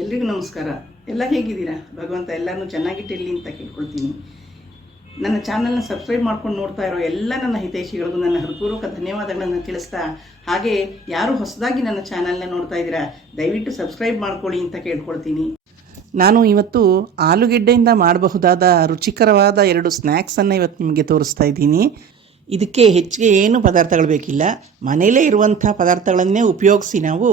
ಎಲ್ರಿಗೂ ನಮಸ್ಕಾರ. ಎಲ್ಲ ಹೇಗಿದ್ದೀರಾ? ಭಗವಂತ ಎಲ್ಲಾನು ಚೆನ್ನಾಗಿಟ್ಟಿರಲಿ ಅಂತ ಕೇಳ್ಕೊಳ್ತೀನಿ. ನನ್ನ ಚಾನಲ್ನ ಸಬ್ಸ್ಕ್ರೈಬ್ ಮಾಡ್ಕೊಂಡು ನೋಡ್ತಾ ಇರೋ ಎಲ್ಲ ನನ್ನ ಹಿತೈಷಿಗಳಿಗೂ ನನ್ನ ಹೃತ್ಪೂರ್ವಕ ಧನ್ಯವಾದಗಳನ್ನು ತಿಳಿಸ್ತಾ, ಹಾಗೆ ಯಾರು ಹೊಸದಾಗಿ ನನ್ನ ಚಾನಲ್ನ ನೋಡ್ತಾ ಇದ್ದೀರಾ, ದಯವಿಟ್ಟು ಸಬ್ಸ್ಕ್ರೈಬ್ ಮಾಡ್ಕೊಳ್ಳಿ ಅಂತ ಕೇಳ್ಕೊಳ್ತೀನಿ. ನಾನು ಇವತ್ತು ಆಲೂಗೆಡ್ಡೆಯಿಂದ ಮಾಡಬಹುದಾದ ರುಚಿಕರವಾದ ಎರಡು ಸ್ನ್ಯಾಕ್ಸನ್ನು ಇವತ್ತು ನಿಮಗೆ ತೋರಿಸ್ತಾ ಇದ್ದೀನಿ. ಇದಕ್ಕೆ ಹೆಚ್ಚಿಗೆ ಏನು ಪದಾರ್ಥಗಳು ಬೇಕಿಲ್ಲ. ಮನೆಯಲ್ಲೇ ಇರುವಂಥ ಪದಾರ್ಥಗಳನ್ನೇ ಉಪಯೋಗಿಸಿ ನಾವು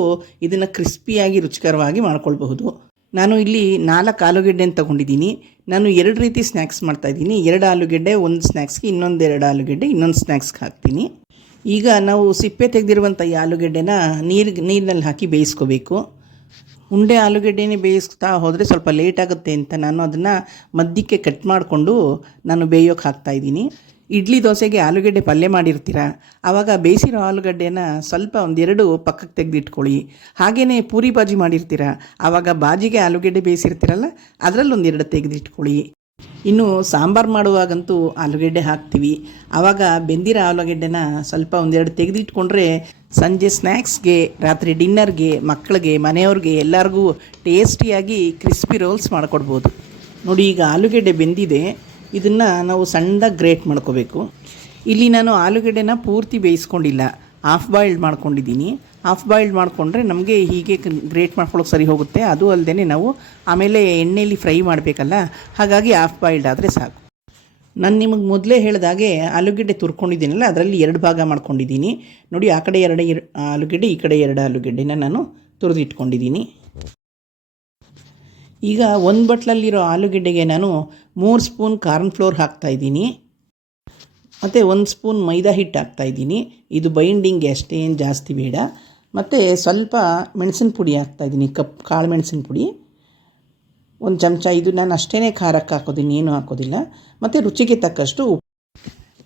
ಇದನ್ನು ಕ್ರಿಸ್ಪಿಯಾಗಿ ರುಚಿಕರವಾಗಿ ಮಾಡ್ಕೊಳ್ಬಹುದು. ನಾನು ಇಲ್ಲಿ ನಾಲ್ಕು ಆಲೂಗೆಡ್ಡೆನ ತಗೊಂಡಿದ್ದೀನಿ. ನಾನು ಎರಡು ರೀತಿ ಸ್ನ್ಯಾಕ್ಸ್ ಮಾಡ್ತಾಯಿದ್ದೀನಿ ಎರಡು ಆಲೂಗೆಡ್ಡೆ, ಒಂದು ಸ್ನ್ಯಾಕ್ಸ್ಗೆ, ಇನ್ನೊಂದು ಎರಡು ಆಲೂಗೆಡ್ಡೆ, ಇನ್ನೊಂದು ಸ್ನ್ಯಾಕ್ಸ್ಗೆ ಹಾಕ್ತೀನಿ. ಈಗ ನಾವು ಸಿಪ್ಪೆ ತೆಗೆದಿರುವಂಥ ಈ ಆಲೂಗೆಡ್ಡೆನ ನೀರು, ನೀರಿನಲ್ಲಿ ಹಾಕಿ ಬೇಯಿಸ್ಕೋಬೇಕು. ಉಂಡೆ ಆಲೂಗೆಡ್ಡೆನೇ ಬೇಯಿಸ್ತಾ ಹೋದರೆ ಸ್ವಲ್ಪ ಲೇಟ್ ಆಗುತ್ತೆ ಅಂತ ನಾನು ಅದನ್ನು ಮಧ್ಯಕ್ಕೆ ಕಟ್ ಮಾಡಿಕೊಂಡು ನಾನು ಬೇಯೋಕೆ ಹಾಕ್ತಾಯಿದ್ದೀನಿ ಇಡ್ಲಿ ದೋಸೆಗೆ ಆಲೂಗಡ್ಡೆ ಪಲ್ಯ ಮಾಡಿರ್ತೀರ? ಆವಾಗ ಬೇಯಿಸಿರೋ ಆಲೂಗಡ್ಡೆನ ಸ್ವಲ್ಪ ಒಂದೆರಡು ಪಕ್ಕಕ್ಕೆ ತೆಗೆದಿಟ್ಕೊಳ್ಳಿ. ಹಾಗೆಯೇ ಪೂರಿ ಬಾಜಿ ಮಾಡಿರ್ತೀರ? ಆವಾಗ ಬಾಜಿಗೆ ಆಲೂಗಡ್ಡೆ ಬೇಯಿಸಿರ್ತೀರಲ್ಲ, ಅದರಲ್ಲಿ ಒಂದೆರಡು ತೆಗೆದಿಟ್ಕೊಳ್ಳಿ. ಇನ್ನು ಸಾಂಬಾರು ಮಾಡುವಾಗಂತೂ ಆಲೂಗೆಡ್ಡೆ ಹಾಕ್ತೀವಿ. ಆವಾಗ ಬೆಂದಿರೋ ಆಲೂಗಡ್ಡೆನ ಸ್ವಲ್ಪ ಒಂದೆರಡು ತೆಗೆದಿಟ್ಕೊಂಡ್ರೆ ಸಂಜೆ ಸ್ನ್ಯಾಕ್ಸ್ಗೆ ರಾತ್ರಿ ಡಿನ್ನರ್ಗೆ, ಮಕ್ಕಳಿಗೆ, ಮನೆಯವ್ರಿಗೆ ಎಲ್ಲರಿಗೂ ಟೇಸ್ಟಿಯಾಗಿ ಕ್ರಿಸ್ಪಿ ರೋಲ್ಸ್ ಮಾಡಿಕೊಡ್ಬೋದು. ನೋಡಿ ಈಗ ಆಲೂಗೆಡ್ಡೆ ಬೆಂದಿದೆ. ಇದನ್ನು ನಾವು ಸಣ್ಣದಾಗಿ ಗ್ರೇಟ್ ಮಾಡ್ಕೋಬೇಕು. ಇಲ್ಲಿ ನಾನು ಆಲೂಗಡ್ಡೆನ ಪೂರ್ತಿ ಬೇಯಿಸ್ಕೊಂಡಿಲ್ಲ. ಹಾಫ್ ಬಾಯ್ಲ್ಡ್ ಮಾಡ್ಕೊಂಡಿದ್ದೀನಿ. ಹಾಫ್ ಬಾಯ್ಲ್ಡ್ ಮಾಡಿಕೊಂಡ್ರೆ ನಮಗೆ ಹೀಗೆ ಗ್ರೇಟ್ ಮಾಡ್ಕೊಳ್ಳೋಕೆ ಸರಿ ಹೋಗುತ್ತೆ. ಅದು ಅಲ್ಲದೆ ನಾವು ಆಮೇಲೆ ಎಣ್ಣೆಯಲ್ಲಿ ಫ್ರೈ ಮಾಡಬೇಕಲ್ಲ, ಹಾಗಾಗಿ ಹಾಫ್ ಬಾಯ್ಲ್ಡ್ ಆದರೆ ಸಾಕು. ನಾನು ನಿಮಗೆ ಮೊದಲೇ ಹೇಳಿದಾಗೆ ಆಲೂಗಡ್ಡೆ ತುರ್ಕೊಂಡಿದ್ದೀನಲ್ಲ, ಅದರಲ್ಲಿ ಎರಡು ಭಾಗ ಮಾಡ್ಕೊಂಡಿದ್ದೀನಿ. ನೋಡಿ, ಆ ಕಡೆ ಎರಡು ಆಲೂಗಡ್ಡೆ, ಈ ಕಡೆ ಎರಡು ಆಲೂಗಡ್ಡೆನ ನಾನು ತುರಿದಿಟ್ಕೊಂಡಿದ್ದೀನಿ. ಈಗ ಒಂದು ಬಟ್ಲಲ್ಲಿರೋ ಆಲೂಗೆಡ್ಡೆಗೆ ನಾನು ಮೂರು ಸ್ಪೂನ್ ಕಾರ್ನ್ ಫ್ಲೋರ್ ಹಾಕ್ತಾಯಿದ್ದೀನಿ ಮತ್ತು ಒಂದು ಸ್ಪೂನ್ ಮೈದಾ ಹಿಟ್ಟು ಹಾಕ್ತಾಯಿದ್ದೀನಿ ಇದು ಬೈಂಡಿಂಗ್ಗೆ ಅಷ್ಟೇನು ಜಾಸ್ತಿ ಬೇಡ. ಮತ್ತು ಸ್ವಲ್ಪ ಮೆಣಸಿನ ಪುಡಿ ಹಾಕ್ತಾಯಿದ್ದೀನಿ ಕಪ್, ಕಾಳು ಮೆಣಸಿನ ಪುಡಿ. ಒಂದು ಚಮಚ, ಇದು ನಾನು ಅಷ್ಟೇ ಖಾರಕ್ಕೆ ಹಾಕೋದೀನಿ, ಏನು ಹಾಕೋದಿಲ್ಲ. ಮತ್ತು ರುಚಿಗೆ ತಕ್ಕಷ್ಟು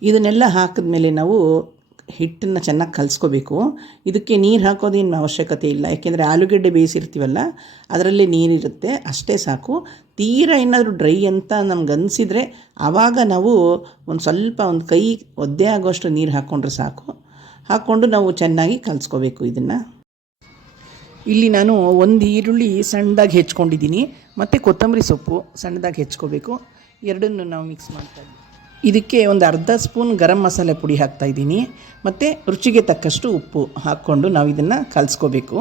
ಇದನ್ನೆಲ್ಲ ಹಾಕಿದ್ಮೇಲೆ ನಾವು ಹಿಟ್ಟನ್ನು ಚೆನ್ನಾಗಿ ಕಲಿಸ್ಕೋಬೇಕು. ಇದಕ್ಕೆ ನೀರು ಹಾಕೋದೇನು ಅವಶ್ಯಕತೆ ಇಲ್ಲ. ಯಾಕೆಂದರೆ ಆಲೂಗೆಡ್ಡೆ ಬೇಯಿಸಿರ್ತೀವಲ್ಲ, ಅದರಲ್ಲಿ ನೀರಿರುತ್ತೆ. ಅಷ್ಟೇ ಸಾಕು. ತೀರ ಏನಾದರೂ ಡ್ರೈ ಅಂತ ನಮ್ಗೆ ಅನಿಸಿದರೆ ಆವಾಗ ನಾವು ಒಂದು ಸ್ವಲ್ಪ ಒಂದು ಕೈ ಒದ್ದೆ ಆಗೋಷ್ಟು ನೀರು ಹಾಕ್ಕೊಂಡ್ರೆ ಸಾಕು. ಹಾಕ್ಕೊಂಡು ನಾವು ಚೆನ್ನಾಗಿ ಕಲಿಸ್ಕೋಬೇಕು ಇದನ್ನು. ಇಲ್ಲಿ ನಾನು ಒಂದು ಈರುಳ್ಳಿ ಸಣ್ಣದಾಗಿ ಹೆಚ್ಕೊಂಡಿದ್ದೀನಿ. ಮತ್ತು ಕೊತ್ತಂಬರಿ ಸೊಪ್ಪು ಸಣ್ಣದಾಗಿ ಹೆಚ್ಕೋಬೇಕು. ಎರಡನ್ನು ನಾವು ಮಿಕ್ಸ್ ಮಾಡ್ತಾ ಇದಕ್ಕೆ ಒಂದು ಅರ್ಧ ಸ್ಪೂನ್ ಗರಂ ಮಸಾಲೆ ಪುಡಿ ಹಾಕ್ತಾಯಿದ್ದೀನಿ ಮತ್ತು ರುಚಿಗೆ ತಕ್ಕಷ್ಟು ಉಪ್ಪು ಹಾಕ್ಕೊಂಡು ನಾವು ಇದನ್ನು ಕಲಿಸ್ಕೋಬೇಕು.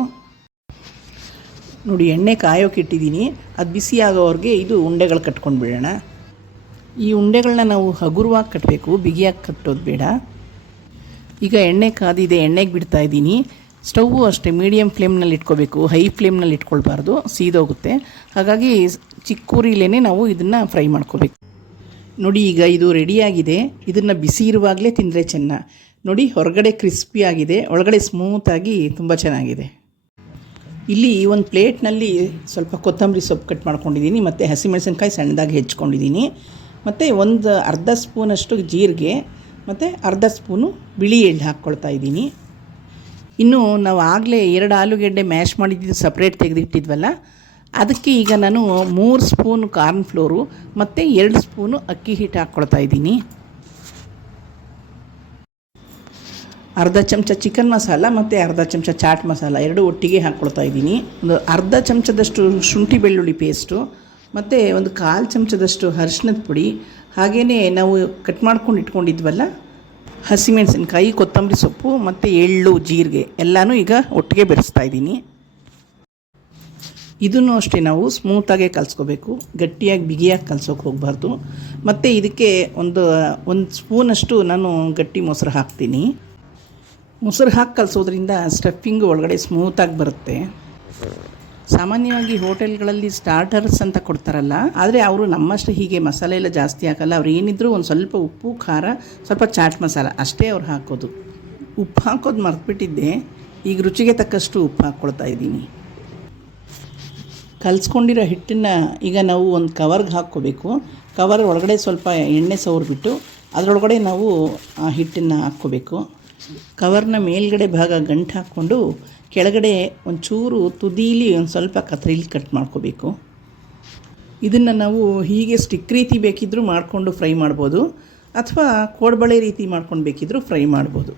ನೋಡಿ, ಎಣ್ಣೆ ಕಾಯೋಕೆ ಇಟ್ಟಿದ್ದೀನಿ. ಅದು ಬಿಸಿ ಆಗೋವ್ರಿಗೆ ಇದು ಉಂಡೆಗಳು ಕಟ್ಕೊಂಡು ಬಿಡೋಣ. ಈ ಉಂಡೆಗಳನ್ನ ನಾವು ಹಗುರವಾಗಿ ಕಟ್ಟಬೇಕು ಬಿಗಿಯಾಗಿ ಕಟ್ಟೋದು ಬೇಡ. ಈಗ ಎಣ್ಣೆ ಕಾದಿದೆ, ಎಣ್ಣೆಗೆ ಬಿಡ್ತಾ ಇದ್ದೀನಿ. ಸ್ಟವ್ವು ಅಷ್ಟೇ ಮೀಡಿಯಮ್ ಫ್ಲೇಮ್ನಲ್ಲಿ ಇಟ್ಕೋಬೇಕು. ಹೈ ಫ್ಲೇಮ್ನಲ್ಲಿ ಇಟ್ಕೊಳ್ಬಾರ್ದು, ಸೀದೋಗುತ್ತೆ. ಹಾಗಾಗಿ ಚಿಕ್ಕ ಉರಿಲೇ ನಾವು ಇದನ್ನು ಫ್ರೈ ಮಾಡ್ಕೋಬೇಕು. ನೋಡಿ ಈಗ ಇದು ರೆಡಿಯಾಗಿದೆ ಇದನ್ನು ಬಿಸಿ ಇರುವಾಗಲೇ ತಿಂದರೆ ಚೆನ್ನ. ನೋಡಿ ಹೊರಗಡೆ ಕ್ರಿಸ್ಪಿ ಆಗಿದೆ. ಒಳಗಡೆ ಸ್ಮೂತಾಗಿ ತುಂಬ ಚೆನ್ನಾಗಿದೆ. ಇಲ್ಲಿ ಒಂದು ಪ್ಲೇಟ್ನಲ್ಲಿ ಸ್ವಲ್ಪ ಕೊತ್ತಂಬರಿ ಸೊಪ್ಪು ಕಟ್ ಮಾಡ್ಕೊಂಡಿದ್ದೀನಿ. ಮತ್ತು ಹಸಿಮೆಣಸಿನ್ಕಾಯಿ ಸಣ್ಣದಾಗಿ ಹೆಚ್ಕೊಂಡಿದ್ದೀನಿ. ಮತ್ತು ಒಂದು ಅರ್ಧ ಸ್ಪೂನಷ್ಟು ಜೀರಿಗೆ. ಮತ್ತು ಅರ್ಧ ಸ್ಪೂನು ಬಿಳಿ ಎಳ್ಳು ಹಾಕ್ಕೊಳ್ತಾ ಇದ್ದೀನಿ. ಇನ್ನು ನಾವು ಆಗಲೇ ಎರಡು ಆಲೂಗೆಡ್ಡೆ ಮ್ಯಾಶ್ ಮಾಡಿದ್ದು ಸಪ್ರೇಟ್ ತೆಗೆದಿಟ್ಟಿದ್ವಲ್ಲ ಅದಕ್ಕೆ ಈಗ ನಾನು ಮೂರು ಸ್ಪೂನ್ ಕಾರ್ನ್ ಫ್ಲೋರು ಮತ್ತು ಎರಡು ಸ್ಪೂನು ಅಕ್ಕಿ ಹಿಟ್ಟು ಹಾಕ್ಕೊಳ್ತಾ ಇದ್ದೀನಿ. ಅರ್ಧ ಚಮಚ ಚಿಕನ್ ಮಸಾಲ ಮತ್ತು ಅರ್ಧ ಚಮಚ ಚಾಟ್ ಮಸಾಲ ಎರಡು ಒಟ್ಟಿಗೆ ಹಾಕ್ಕೊಳ್ತಾ ಇದ್ದೀನಿ. ಒಂದು ಅರ್ಧ ಚಮಚದಷ್ಟು ಶುಂಠಿ ಬೆಳ್ಳುಳ್ಳಿ ಪೇಸ್ಟು ಮತ್ತು ಒಂದು ಕಾಲು ಚಮಚದಷ್ಟು ಅರಿಶಿನದ ಪುಡಿ ಹಾಗೆಯೇ ನಾವು ಕಟ್ ಮಾಡ್ಕೊಂಡು ಇಟ್ಕೊಂಡಿದ್ವಲ್ಲ, ಹಸಿಮೆಣಸಿನ್ಕಾಯಿ, ಕೊತ್ತಂಬರಿ ಸೊಪ್ಪು ಮತ್ತು ಎಳ್ಳು, ಜೀರಿಗೆ ಎಲ್ಲನೂ ಈಗ ಒಟ್ಟಿಗೆ ಬೆರೆಸ್ತಾ ಇದ್ದೀನಿ. ಇದನ್ನು ಅಷ್ಟೇ ನಾವು ಸ್ಮೂತಾಗೆ ಕಲಿಸ್ಕೋಬೇಕು, ಗಟ್ಟಿಯಾಗಿ, ಬಿಗಿಯಾಗಿ ಕಲ್ಸೋಕೆ ಹೋಗಬಾರ್ದು. ಮತ್ತು ಇದಕ್ಕೆ ಒಂದು ಒಂದು ಸ್ಪೂನಷ್ಟು ನಾನು ಗಟ್ಟಿ ಮೊಸರು ಹಾಕ್ತೀನಿ. ಮೊಸರು ಹಾಕಿ ಕಲಿಸೋದ್ರಿಂದ ಸ್ಟಫಿಂಗ್ ಒಳಗಡೆ ಸ್ಮೂತಾಗಿ ಬರುತ್ತೆ. ಸಾಮಾನ್ಯವಾಗಿ ಹೋಟೆಲ್ಗಳಲ್ಲಿ ಸ್ಟಾರ್ಟರ್ಸ್ ಅಂತ ಕೊಡ್ತಾರಲ್ಲ, ಆದರೆ ಅವರು ನಮ್ಮಷ್ಟು ಹೀಗೆ ಮಸಾಲೆ ಎಲ್ಲ ಜಾಸ್ತಿ ಹಾಕಲ್ಲ, ಅವ್ರು ಏನಿದ್ರು ಒಂದು ಸ್ವಲ್ಪ ಉಪ್ಪು, ಖಾರ, ಸ್ವಲ್ಪ ಚಾಟ್ ಮಸಾಲ ಅಷ್ಟೇ ಅವ್ರು ಹಾಕೋದು. ಉಪ್ಪು ಹಾಕೋದು ಮರೆತುಬಿಟ್ಟಿದ್ದೆ, ಈಗ ರುಚಿಗೆ ತಕ್ಕಷ್ಟು ಉಪ್ಪು ಹಾಕ್ಕೊಳ್ತಾ ಇದ್ದೀನಿ. ಕಲಿಸ್ಕೊಂಡಿರೋ ಹಿಟ್ಟನ್ನು ಈಗ ನಾವು ಒಂದು ಕವರ್ಗೆ ಹಾಕ್ಕೋಬೇಕು. ಕವರ್ ಒಳಗಡೆ ಸ್ವಲ್ಪ ಎಣ್ಣೆ ಸವರ್ಬಿಟ್ಟು ಅದರೊಳಗಡೆ ನಾವು ಆ ಹಿಟ್ಟನ್ನು ಹಾಕ್ಕೋಬೇಕು. ಕವರ್ನ ಮೇಲ್ಗಡೆ ಭಾಗ ಗಂಟು ಹಾಕ್ಕೊಂಡು ಕೆಳಗಡೆ ಒಂಚೂರು ತುದೀಲಿ ಒಂದು ಸ್ವಲ್ಪ ಕತ್ರಿಲಿ ಕಟ್ ಮಾಡ್ಕೋಬೇಕು. ಇದನ್ನು ನಾವು ಹೀಗೆ ಸ್ಟಿಕ್ ರೀತಿ ಬೇಕಿದ್ದರೂ ಮಾಡಿಕೊಂಡು ಫ್ರೈ ಮಾಡ್ಬೋದು. ಅಥವಾ ಕೋಡ್ಬಳೆ ರೀತಿ ಮಾಡ್ಕೊಂಡು ಬೇಕಿದ್ದರೂ ಫ್ರೈ ಮಾಡ್ಬೋದು.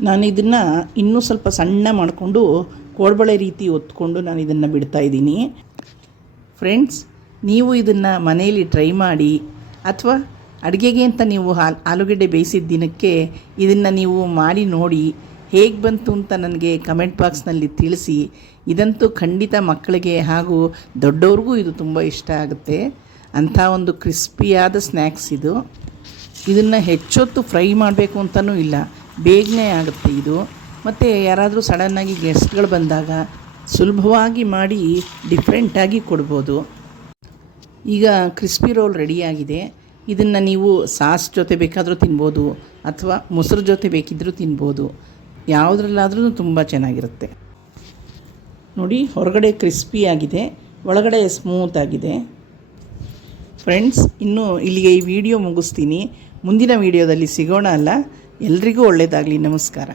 ನಾನು ಇದನ್ನು ಇನ್ನೂ ಸ್ವಲ್ಪ ಸಣ್ಣ ಮಾಡಿಕೊಂಡು ಕೋಡ್ಬಳೆ ರೀತಿ ಒತ್ಕೊಂಡು ನಾನು ಇದನ್ನು ಬಿಡ್ತಾ ಇದ್ದೀನಿ. ಫ್ರೆಂಡ್ಸ್ ನೀವು ಇದನ್ನು ಮನೆಯಲ್ಲಿ ಟ್ರೈ ಮಾಡಿ, ಅಥವಾ ಅಡುಗೆಗೆ ಅಂತ ನೀವು ಹಾಲ್, ಆಲೂಗಡ್ಡೆ ಬೇಯಿಸಿದ ದಿನಕ್ಕೆ ಇದನ್ನು ನೀವು ಮಾಡಿ ನೋಡಿ, ಹೇಗೆ ಬಂತು ಅಂತ ನನಗೆ ಕಮೆಂಟ್ ಬಾಕ್ಸ್ನಲ್ಲಿ ತಿಳಿಸಿ. ಇದಂತೂ ಖಂಡಿತ ಮಕ್ಕಳಿಗೆ ಹಾಗೂ ದೊಡ್ಡವ್ರಿಗೂ ಇದು ತುಂಬ ಇಷ್ಟ ಆಗುತ್ತೆ. ಅಂಥ ಒಂದು ಕ್ರಿಸ್ಪಿಯಾದ ಸ್ನ್ಯಾಕ್ಸ್ ಇದು. ಇದನ್ನು ಹೆಚ್ಚೊತ್ತು ಫ್ರೈ ಮಾಡಬೇಕು ಅಂತಲೂ ಇಲ್ಲ. ಬೇಗನೆ ಆಗುತ್ತೆ ಇದು. ಮತ್ತು ಯಾರಾದರೂ ಸಡನ್ನಾಗಿ ಗೆಸ್ಟ್ಗಳು ಬಂದಾಗ ಸುಲಭವಾಗಿ ಮಾಡಿ ಡಿಫ್ರೆಂಟಾಗಿ ಕೊಡ್ಬೋದು. ಈಗ ಕ್ರಿಸ್ಪಿ ರೋಲ್ ರೆಡಿಯಾಗಿದೆ ಇದನ್ನು ನೀವು ಸಾಸ್ ಜೊತೆ ಬೇಕಾದರೂ ತಿನ್ಬೋದು ಅಥವಾ ಮೊಸರು ಜೊತೆ ಬೇಕಿದ್ದರೂ ತಿನ್ಬೋದು. ಯಾವುದ್ರಲ್ಲಾದ್ರೂ ತುಂಬ ಚೆನ್ನಾಗಿರುತ್ತೆ. ನೋಡಿ, ಹೊರಗಡೆ ಕ್ರಿಸ್ಪಿ ಆಗಿದೆ, ಒಳಗಡೆ ಸ್ಮೂತ್ ಆಗಿದೆ. ಫ್ರೆಂಡ್ಸ್ ಇನ್ನು ಇಲ್ಲಿಗೆ ಈ ವಿಡಿಯೋ ಮುಗಿಸ್ತೀನಿ. ಮುಂದಿನ ವಿಡಿಯೋದಲ್ಲಿ ಸಿಗೋಣ ಅಲ್ಲ? ಎಲ್ರಿಗೂ ಒಳ್ಳೆಯದಾಗಲಿ ನಮಸ್ಕಾರ.